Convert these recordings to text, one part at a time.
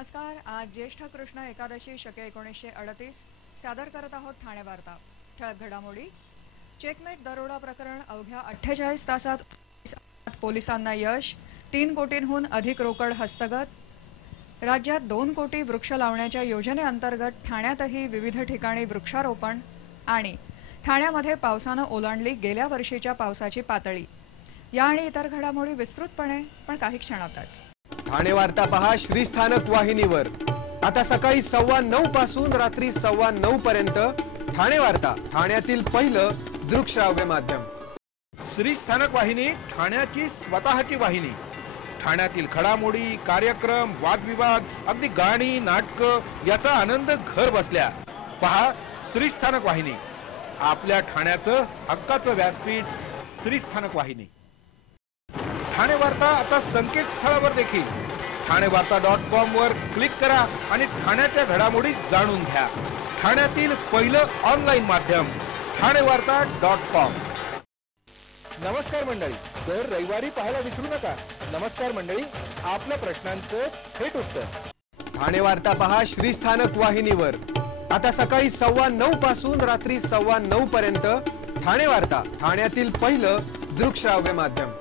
नमस्कार। आज ज्येष्ठ कृष्ण एकादशी शके 1938 सादर करत आहोत ठाणे वार्ता। ठळक घडामोडी। चेकमेट दरोडा प्रकरण अवघ्या 48 तासात पोलिसांना यश। 3 कोटींहून अधिक रोकड हस्तगत। राज्यात 2 कोटी वृक्ष लावण्याच्या योजनेअंतर्गत ठाण्यातही विविध ठिकाणी वृक्षारोपण। आणि ठाण्यामध्ये पावसानं ओलांडली गेल्या वर्षीच्या पावसाची पातळी। या आणि इतर घडामोडी विस्तृतपणे पण काही क्षणातच। ठाणे वार्ता पहा श्रीस्थानक वाहिनीवर। आता सकाळी 9:15 पासून रात्री 9:15 पर्यंत ठाणे वार्ता, ठाण्यातील पहिलं दृकश्राव्य माध्यम। श्रीस्थानक वाहिनी ठाण्याची स्वतःची वाहिनी। ठाण्यातील घडामोडी, कार्यक्रम, वादविवाद, अगदी गाणी, नाटक याचा आनंद घर बसल्या पहा श्रीस्थानक वाहिनी। आपल्या ठाण्याचं हक्काचं व्यासपीठ श्रीस्थानक वाहिनी। ठाणे वार्ता आता संकेतस्थळावर देखील ठाणेवार्ता.com वर क्लिक करा आणि ठाण्याच्या घडामोडी जाणून घ्या। ठाण्यातील पहिलं ऑनलाईन माध्यम ठाणेवार्ता.com। नमस्कार मंडळी, दर रविवारी पाहायला विसरू नका। नमस्कार मंडळी, आपल्या प्रश्नांचं थेट उत्तर। ठाणे वार्ता पहा श्रीस्थानक वाहिनीवर। आता सकाळी 9:15 पासून रात्री 9:15 पर्यंत ठाणे वार्ता, ठाण्यातील पहिलं दृकश्राव्य माध्यम।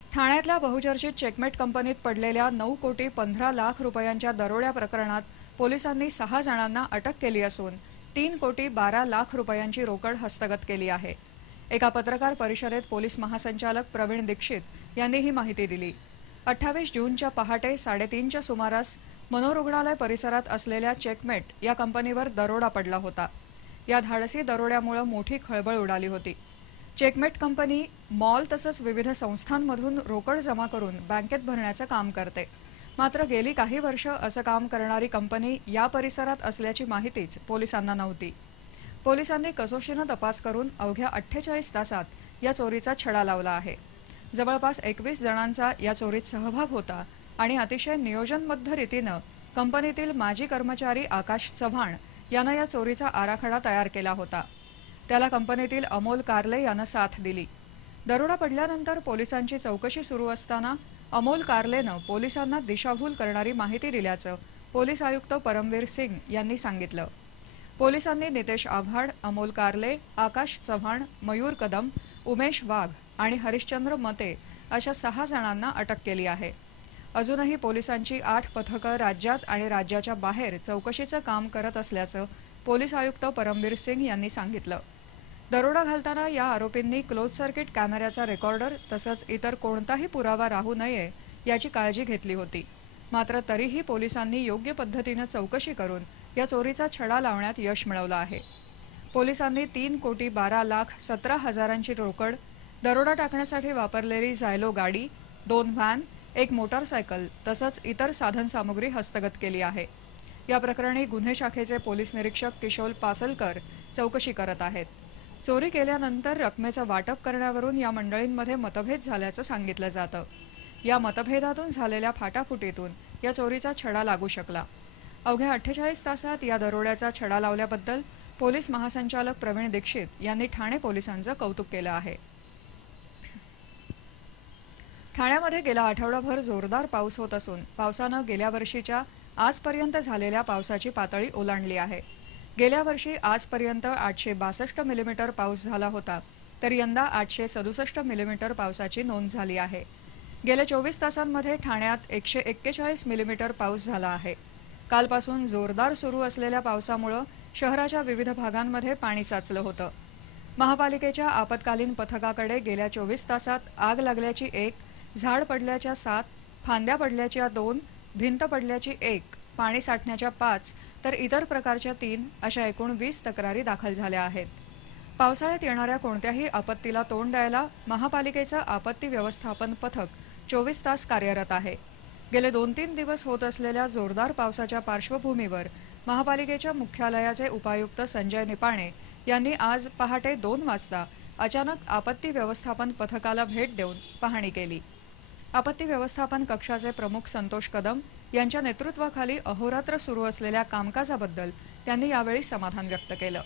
ठाण्यातल्या बहुचर्चित चेकमेट कंपनीत पडलेल्या 9 कोटी 15 लाख रुपयांच्या दरोड्या प्रकरणात पोलिसांनी 6 जणांना अटक केली असून 3 कोटी 12 लाख रुपयांची रोकड हस्तगत केली आहे। एका पत्रकार परिषदेत पोलीस महासंचालक प्रवीण दीक्षित यांनी ही माहिती दिली। 28 जूनच्या पहाटे 3:30च्या सुमारास मनोरुग्णालय परिसरात असलेल्या चेकमेट या कंपनीवर दरोडा पडला होता। या धाडसी दरोड्यामुळे मोठी खळबळ उडाली होती। चेकमेट कंपनी मॉल तसंच विविध संस्थांमधून रोकड जमा करून बँकेत भरण्याचं काम करते। मात्र गेली काही वर्ष असं काम करणारी कंपनी या परिसरात असल्याची माहितीच पोलिसांना नव्हती। पोलिसांनी कसोशीनं तपास करून अवघ्या 48 तासात या चोरीचा छडा लावला आहे। जवळपास 21 जणांचा या चोरीत सहभाग होता आणि अतिशय नियोजनबद्ध रीतीनं कंपनीतील माजी कर्मचारी आकाश चव्हाण यानं या चोरीचा आराखडा तयार केला होता। त्याला कंपनीतील अमोल कारले यानं साथ दिली। दरोडा पडल्यानंतर पोलिसांची चौकशी सुरू असताना अमोल कारलेनं पोलिसांना दिशाभूल करणारी माहिती दिल्याचं पोलीस आयुक्त परमवीर सिंग यांनी सांगितलं। पोलिसांनी नितेश आव्हाड, अमोल कारले, आकाश चव्हाण, मयूर कदम, उमेश वाघ आणि हरिश्चंद्र मते अशा 6 जणांना अटक केली आहे। अजूनही पोलिसांची 8 पथकं राज्यात आणि राज्याच्या बाहेर चौकशीचं काम करत असल्याचं पोलीस आयुक्त परमवीर सिंग यांनी सांगितलं। दरोडा घालताना या आरोपींनी क्लोज सर्किट कॅमेऱ्याचा रेकॉर्डर तसंच इतर कोणताही पुरावा राहू नये याची काळजी घेतली होती। मात्र तरीही पोलिसांनी योग्य पद्धतीने चौकशी करून या चोरीचा छडा लावण्यात यश मिळवलं आहे। पोलिसांनी 3 कोटी 12 लाख 17 हजारांची रोकड, दरोडा टाकण्यासाठी वापरलेली झायलो गाडी, 2 व्हॅन, 1 मोटारसायकल तसंच इतर साधनसामुग्री हस्तगत केली आहे। या प्रकरणी गुन्हे शाखेचे पोलीस निरीक्षक किशोर पासलकर चौकशी करत आहेत। चोरी केल्यानंतर रकमेचं वाटप करण्यावरून या मंडळींमध्ये मतभेद झाल्याचं सांगितलं जातं। या मतभेदातून झालेल्या फाटाफुटीतून या चोरीचा छडा लागू शकला। अवघ्या 48 तासात या दरोड्याचा छडा लावल्याबद्दल पोलीस महासंचालक प्रवीण दीक्षित यांनी ठाणे पोलिसांचं कौतुक केलं आहे। ठाण्यामध्ये गेला आठवडाभर जोरदार पाऊस होत असून पावसानं गेल्या वर्षीच्या आजपर्यंत झालेल्या पावसाची पातळी ओलांडली आहे। गेल्या वर्षी आजपर्यंत 862 मिलीमीटर पाऊस झाला होता, तर यंदा 867 मिलीमीटर पावसाची नोंद झाली आहे। गेल्या 24 तासांमध्ये ठाण्यात 141 मिलीमीटर पाऊस झाला आहे। कालपासून जोरदार सुरू असलेल्या पावसामुळे शहराच्या विविध भागांमध्ये पाणी साचलं होतं। महापालिकेच्या आपत्कालीन पथकाकडे गेल्या 24 तासात आग लागल्याची 1, झाड पडल्याच्या 7, फांद्या पडल्याच्या 2, भिंत पडल्याची 1, पाणी साठण्याच्या 5 तर इतर प्रकारच्या 3 अशा एकूण 20 तक्रारी दाखल झाल्या आहेत। पावसाळ्यात येणाऱ्या कोणत्याही आपत्तीला तोंड द्यायला महापालिकेचं आपत्ती व्यवस्थापन पथक 24 तास कार्यरत आहे। गेले 2-3 दिवस होत असलेल्या जोरदार पावसाच्या पार्श्वभूमीवर महापालिकेच्या मुख्यालयाचे उपायुक्त संजय निपाणे यांनी आज पहाटे 2 वाजता अचानक आपत्ती व्यवस्थापन पथकाला भेट देऊन पाहणी केली। आपत्ती व्यवस्थापन कक्षाचे प्रमुख संतोष कदम यांच्या नेतृत्वाखाली अहोरात्र सुरू असलेल्या कामकाजाबद्दल त्यांनी यावेळी समाधान व्यक्त केलं।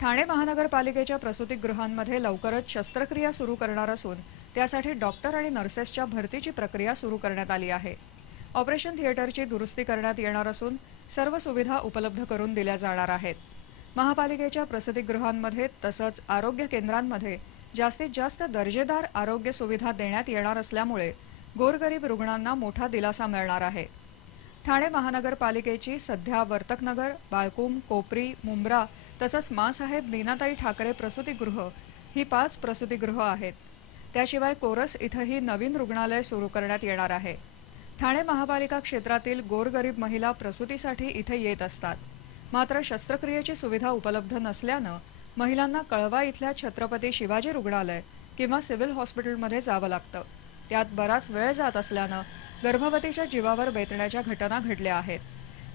ठाणे महानगरपालिकेच्या प्रसूतिगृहांमध्ये लवकरच शस्त्रक्रिया सुरू करणार असून त्यासाठी डॉक्टर आणि नर्सेसच्या भरतीची प्रक्रिया सुरू करण्यात आली आहे. ऑपरेशन थिएटरची दुरुस्ती करण्यात येणार असून सर्व सुविधा उपलब्ध करून दिल्या जाणार आहेत. महापालिकेच्या प्रसूतिगृहांमध्ये तसंच आरोग्य केंद्रांमध्ये जास्तीत जास्त दर्जेदार आरोग्य सुविधा देण्यात येणार असल्यामुळे गोरगरीब रुग्णांना मोठा दिलासा मिळणार आहे. ठाणे महानगरपालिकेची सध्या वर्तकनगर, बाळकुम, कोपरी, मुंब्रा तसंच माँसाहेब मीनाताई ठाकरे प्रसूतिगृह ही 5 प्रसूतिगृह आहेत. त्याशिवाय कोरस इथंही नवीन रुग्णालय सुरू करण्यात येणार आहे. ठाणे महापालिका क्षेत्रातील गोरगरीब महिला प्रसूतीसाठी इथे येत असतात. मात्र शस्त्रक्रियेची सुविधा उपलब्ध नसल्यानं महिलांना कळवा इथल्या छत्रपती शिवाजी रुग्णालय किंवा सिव्हिल हॉस्पिटलमध्ये जावं लागतं. त्यात बराच वेळ जात असल्यानं गर्भवतीच्या जीवावर बेतण्याच्या घटना घडल्या आहेत.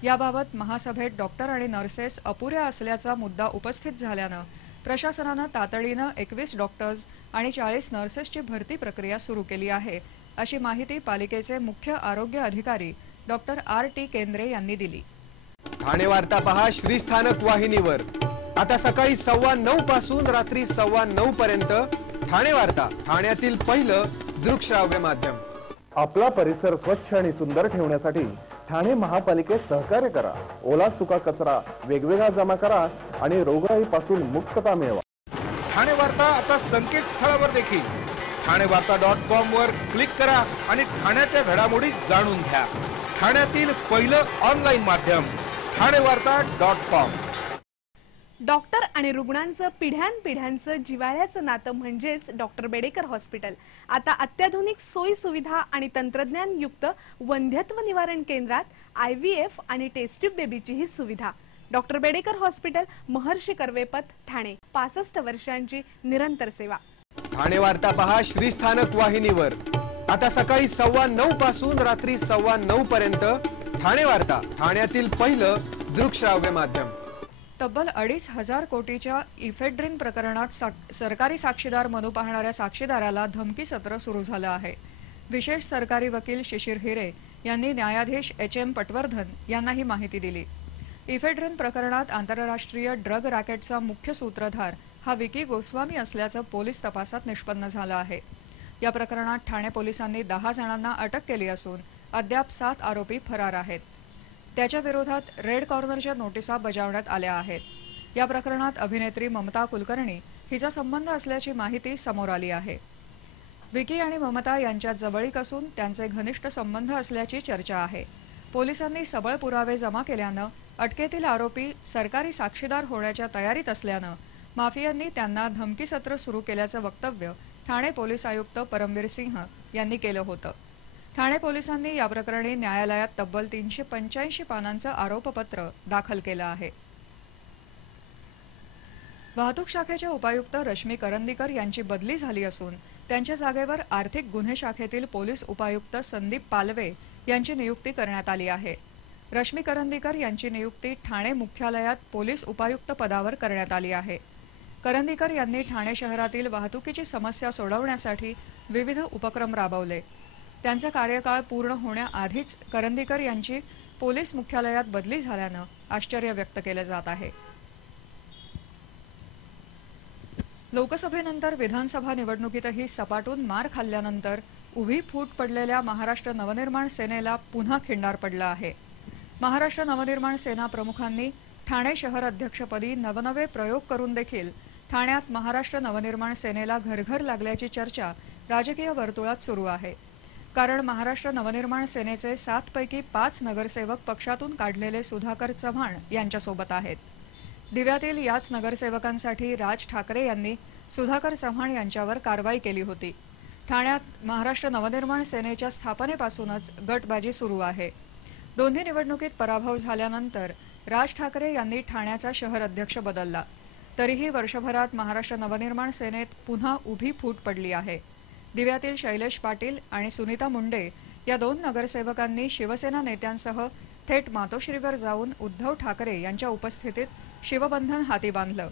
याबाबत महासभेत डॉक्टर आणि नर्सेस अपुऱ्या असल्याचा मुद्दा उपस्थित झाल्यानं प्रशासनानं तातडीनं 21 डॉक्टर्स आणि 40 नर्सेसची भरती प्रक्रिया सुरू केली आहे, अशी माहिती पालिकेचे मुख्य आरोग्य अधिकारी डॉक्टर R.T. केंद्रे यांनी दिली. ठाणे वार्ता पहा श्रीस्थानक वाहिनीवर. आता सकाळी 9:15 पासून रात्री 9:15 पर्यंत ठाणे वार्ता, ठाण्यातील पहिलं दृकश्राव्य माध्यम. आपला परिसर स्वच्छ आणि सुंदर ठेवण्यासाठी ठाणे महापालिकेत सहकार्य करा. ओला सुका कचरा वेगवेगळा जमा करा आणि रोगराईपासून मुक्तता मिळवा. ठाणे वार्ता आता संकेतस्थळावर देखील ठाणेवार्ता.com वर क्लिक करा आणि ठाण्याच्या घडामोडी जाणून घ्या. ठाण्यातील पहिलं ऑनलाईन माध्यम ठाणेवार्ता.com. डॉक्टर आणि रुग्णांचं पिढ्यानपिढ्यांचं जिव्हाळ्याचं नातं म्हणजेच डॉक्टर बेडेकर हॉस्पिटल. आता अत्याधुनिक सोयी सुविधा आणि तंत्रज्ञान युक्त वंध्यत्व निवारण केंद्रात IVF आणि टेस्ट ट्यूब बेबीची ही सुविधा. डॉक्टर बेडेकर हॉस्पिटल, महर्षी कर्वेपथ, ठाणे. 65 वर्षांची निरंतर सेवा. ठाणे वार्ता पहा श्रीस्थानक वाहिनीवर. आता सकाळी 9:15 पासून रात्री 9:15 पर्यंत ठाणे वार्ता, ठाण्यातील पहिलं दृकश्राव्य माध्यम. तब्बल 2,500 कोटीच्या इफेड्रिन प्रकरणात सरकारी साक्षीदार म्हणू पाहणाऱ्या साक्षीदाराला धमकी सत्र सुरू झालं आहे. विशेष सरकारी वकील शिशिर हिरे यांनी न्यायाधीश HM पटवर्धन यांना ही माहिती दिली. इफेड्रिन प्रकरणात आंतरराष्ट्रीय ड्रग रॅकेटचा मुख्य सूत्रधार हा विकी गोस्वामी असल्याचं पोलीस तपासात निष्पन्न झालं आहे. या प्रकरणात ठाणे पोलिसांनी 10 जणांना अटक केली असून अद्याप 7 आरोपी फरार आहेत. त्याच्या विरोधात रेड कॉर्नरच्या नोटिसा बजावण्यात आल्या आहेत. या प्रकरणात अभिनेत्री ममता कुलकर्णी हिचा संबंध असल्याची माहिती समोर आली आहे. विकी आणि ममता यांच्यात जवळीक असून त्यांचे घनिष्ठ संबंध असल्याची चर्चा आहे. पोलिसांनी सबळ पुरावे जमा केल्यानं अटकेतील आरोपी सरकारी साक्षीदार होण्याच्या तयारीत असल्यानं माफियांनी त्यांना धमकीसत्र सुरू केल्याचं वक्तव्य ठाणे पोलीस आयुक्त परमवीर सिंह यांनी केलं होतं. ठाणे पोलिसांनी या प्रकरणी न्यायालयात तब्बल 385 पानांचं आरोपपत्र दाखल केलं आहे. वाहतूक शाखेच्या उपायुक्त रश्मी करंदीकर यांची बदली झाली असून त्यांच्या जागेवर आर्थिक गुन्हे शाखेतील पोलीस उपायुक्त संदीप पालवे यांची नियुक्ती करण्यात आली आहे. रश्मी करंदीकर यांची नियुक्ती ठाणे मुख्यालयात पोलीस उपायुक्त पदावर करण्यात आली आहे. करंदीकर यांनी ठाणे शहरातील वाहतुकीची समस्या सोडवण्यासाठी विविध उपक्रम राबवले. त्यांचा कार्यकाळ पूर्ण होण्याआधीच करंदीकर यांची पोलीस मुख्यालयात बदली झाल्यानं आश्चर्य व्यक्त केलं जात आहे. लोकसभेनंतर विधानसभा निवडणुकीतही सपाटून मार खाल्ल्यानंतर उभी फूट पडलेल्या महाराष्ट्र नवनिर्माण सेनेला पुन्हा खिंडार पडला आहे. महाराष्ट्र नवनिर्माण सेना प्रमुखांनी ठाणे शहर अध्यक्षपदी नवनवे प्रयोग करून देखील ठाण्यात महाराष्ट्र नवनिर्माण सेनेला घरघर लागल्याची चर्चा राजकीय वर्तुळात सुरू आहे. कारण महाराष्ट्र नवनिर्माण सेनेचे 7 पैकी 5 नगरसेवक पक्षातून काढलेले सुधाकर चव्हाण यांच्यासोबत आहेत. दिव्यातील याच नगरसेवकांसाठी राज ठाकरे यांनी सुधाकर चव्हाण यांच्यावर कारवाई केली होती. ठाण्यात महाराष्ट्र नवनिर्माण सेनेच्या स्थापनेपासूनच गटबाजी सुरू आहे. दोन्ही निवडणुकीत पराभव झाल्यानंतर राज ठाकरे यांनी ठाण्याचा शहर अध्यक्ष बदलला. तरीही वर्षभरात महाराष्ट्र नवनिर्माण सेनेत पुन्हा उभी फूट पडली आहे. दिव्यातील शैलेश पाटील आणि सुनीता मुंडे या 2 नगरसेवकांनी शिवसेना नेत्यांसह थेट मातोश्रीवर जाऊन उद्धव ठाकरे यांच्या उपस्थितीत शिवबंधन हाती बांधलं.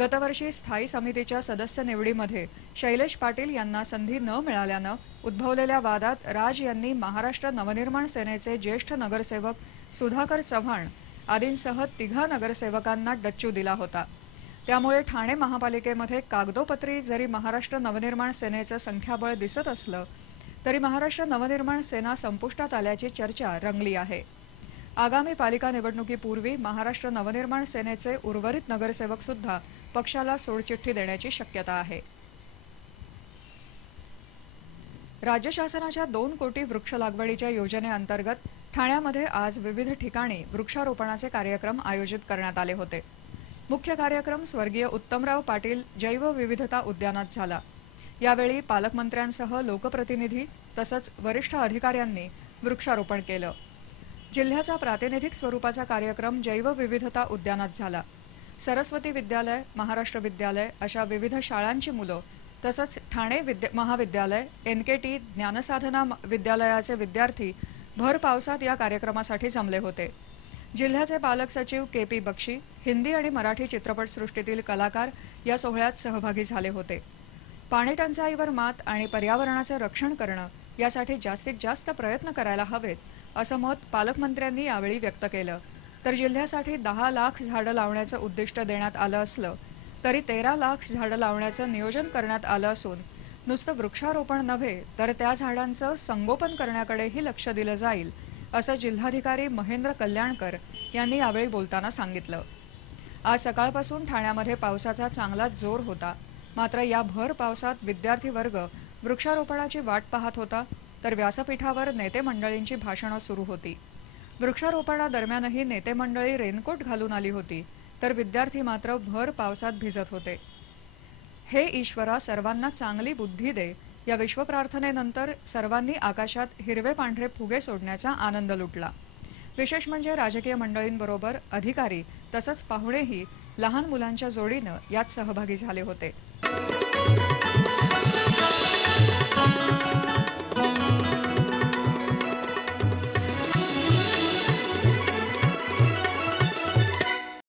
गतवर्षी स्थायी समितीच्या सदस्य निवडीमध्ये शैलेश पाटील यांना संधी न मिळाल्यानं उद्भवलेल्या वादात राज यांनी महाराष्ट्र नवनिर्माण सेनेचे ज्येष्ठ नगरसेवक सुधाकर चव्हाण आदींसह 3 नगरसेवकांना डच्चू दिला होता. त्यामुळे ठाणे महापालिकेमध्ये कागदोपत्री जरी महाराष्ट्र नवनिर्माण सेनेचं संख्याबळ दिसत असलं तरी महाराष्ट्र नवनिर्माण सेना संपुष्टात आल्याची चर्चा रंगली आहे. आगामी पालिका निवडणुकीपूर्वी महाराष्ट्र नवनिर्माण सेनेचे उर्वरित नगरसेवक सुद्धा पक्षाला सोडचिठ्ठी देण्याची शक्यता आहे. राज्य शासनाच्या 2 कोटी वृक्ष लागवडीच्या योजनेअंतर्गत ठाण्यामध्ये आज विविध ठिकाणी वृक्षारोपणाचे कार्यक्रम आयोजित करण्यात आले होते. मुख्य कार्यक्रम स्वर्गीय उत्तमराव पाटील जैवविविधता उद्यानात झाला. यावेळी पालकमंत्र्यांसह लोकप्रतिनिधी तसंच वरिष्ठ अधिकाऱ्यांनी वृक्षारोपण केलं. जिल्ह्याचा प्रातिनिधिक स्वरूपाचा कार्यक्रम जैवविविधता उद्यानात झाला. सरस्वती विद्यालय, महाराष्ट्र विद्यालय अशा विविध शाळांची मुलं तसंच ठाणे महाविद्यालय, NKT ज्ञानसाधना विद्यालयाचे विद्यार्थी भर पावसात या कार्यक्रमासाठी जमले होते. जिल्ह्याचे पालक सचिव KP बक्षी, हिंदी आणि मराठी चित्रपटसृष्टीतील कलाकार या सोहळ्यात सहभागी झाले होते. पाणी टंचाईवर मात आणि पर्यावरणाचे रक्षण करणं यासाठी जास्तीत जास्त प्रयत्न करायला हवेत असं मत पालकमंत्र्यांनी यावेळी व्यक्त केलं. तर जिल्ह्यासाठी 10 लाख झाडं लावण्याचं उद्दिष्ट देण्यात आलं असलं तरी 13 लाख झाडं लावण्याचं नियोजन करण्यात आलं असून नुसतं वृक्षारोपण नव्हे तर त्या झाडांचं संगोपन करण्याकडेही लक्ष दिलं जाईल असं जिल्हाधिकारी महेंद्र कल्याणकर यांनी यावेळी बोलताना सांगितलं. आज सकाळपासून ठाण्यामध्ये पावसाचा चांगलाच जोर होता. मात्र या भर पावसात विद्यार्थी वर्ग वृक्षारोपणाची वाट पाहत होता तर व्यासपीठावर नेते मंडळींची भाषणं सुरू होती. वृक्षारोपणादरम्यानही नेते मंडळी रेनकोट घालून आली होती तर विद्यार्थी मात्र भर पावसात भिजत होते. हे ईश्वरा सर्वांना चांगली बुद्धी दे या विश्वप्रार्थनेनंतर सर्वांनी आकाशात हिरवे पांढरे फुगे सोडण्याचा आनंद लुटला. विशेष म्हणजे राजकीय मंडळींबरोबर अधिकारी तसंच पाहुणेही लहान मुलांच्या जोडीनं यात सहभागी झाले होते.